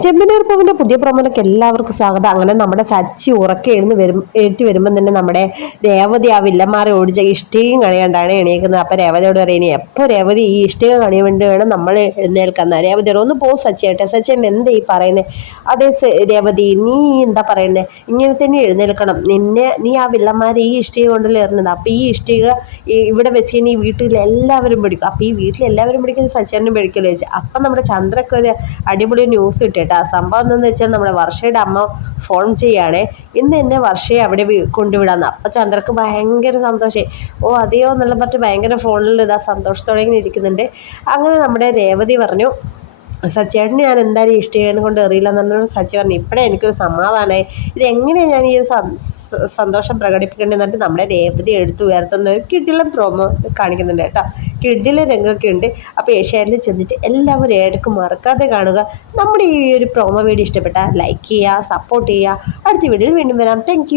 ചെമ്മനൂർ പൂവിന്റെ പുതിയ പ്രൊമോയിലേക്ക് എല്ലാവർക്കും സ്വാഗതം. അങ്ങനെ നമ്മുടെ സച്ചി ഉറക്കെ എഴുന്ന് വരും ഏറ്റു വരുമ്പം തന്നെ നമ്മുടെ രേവതി ആ വില്ലന്മാരെ ഓടിച്ച ഇഷ്ടികയും കണിയാണ്ടാണ് എണീക്കുന്നത്. അപ്പം രേവതിയോട് പറയുന്നത് എപ്പോൾ രേവതി ഈ ഇഷ്ടിക കണി വേണ്ടി വേണം നമ്മൾ എഴുന്നേൽക്കുന്ന രേവതി ഒന്ന് പോ സച്ചിയേട്ടെ സച്ചിയേട്ടൻ എന്താ ഈ പറയുന്നത് അതേ രേവതി നീ എന്താ പറയുന്നത് ഇങ്ങനെ തന്നെ എഴുന്നേൽക്കണം. നിന്നെ നീ ആ വില്ലന്മാരെ ഈ ഇഷ്ടിക കൊണ്ടല്ലേ എറിഞ്ഞത്? അപ്പം ഈ ഇഷ്ടിക ഇവിടെ വെച്ച് കഴിഞ്ഞാൽ ഈ വീട്ടിൽ എല്ലാവരും പിടിക്കും. അപ്പം ഈ വീട്ടിൽ എല്ലാവരും പിടിക്കുന്നത് സച്ചിനും പിടിക്കല്ലോ വെച്ച് അപ്പം നമ്മുടെ ചന്ദ്രക്ക് ഒരു അടിപൊളി ന്യൂസ് കിട്ടിയിട്ടാ സംഭവം എന്താണെന്ന് വെച്ചാൽ നമ്മുടെ വർഷയുടെ അമ്മ ഫോൺ ചെയ്യുകയാണേ ഇന്ന് എന്നെ വർഷയെ അവിടെ കൊണ്ടുവിടാന്ന്. അപ്പം ചന്ദ്രക്ക് ഭയങ്കര സന്തോഷമായി ഓ അതെയോ എന്നുള്ള പറഞ്ഞിട്ട് ഭയങ്കര ഫോണിൽ ഇതാ സന്തോഷത്തോടെ ഇങ്ങനെ ഇരിക്കുന്നുണ്ട്. അങ്ങനെ നമ്മുടെ രേവതി പറഞ്ഞു സച്ചേട്ടന് ഞാൻ എന്തായാലും ഇഷ്ടം കൊണ്ട് എറിയില്ല എന്നുള്ള സച്ചി പറഞ്ഞു ഇപ്പോഴേ എനിക്കൊരു സമാധാനമായി ഇത് എങ്ങനെയാണ് ഞാൻ ഈ ഒരു സന്തോഷം പ്രകടിപ്പിക്കേണ്ടത്? എന്നിട്ട് നമ്മുടെ രേവതി എടുത്തു ഉയർത്തുന്ന കിടിലം പ്രോമോ കാണിക്കുന്നുണ്ട് കേട്ടോ. കിഡിലെ രംഗമൊക്കെ ഉണ്ട്. അപ്പോൾ ഏഷ്യാനിൽ ചെന്നിട്ട് എല്ലാവരും ഏടക്ക് മറക്കാതെ കാണുക. നമ്മുടെ ഈ ഒരു പ്രോമോ വീഡിയോ ഇഷ്ടപ്പെട്ടാൽ ലൈക്ക് ചെയ്യുക സപ്പോർട്ട് ചെയ്യുക. അടുത്ത വീഡിയോയിൽ വീണ്ടും വരാം. താങ്ക്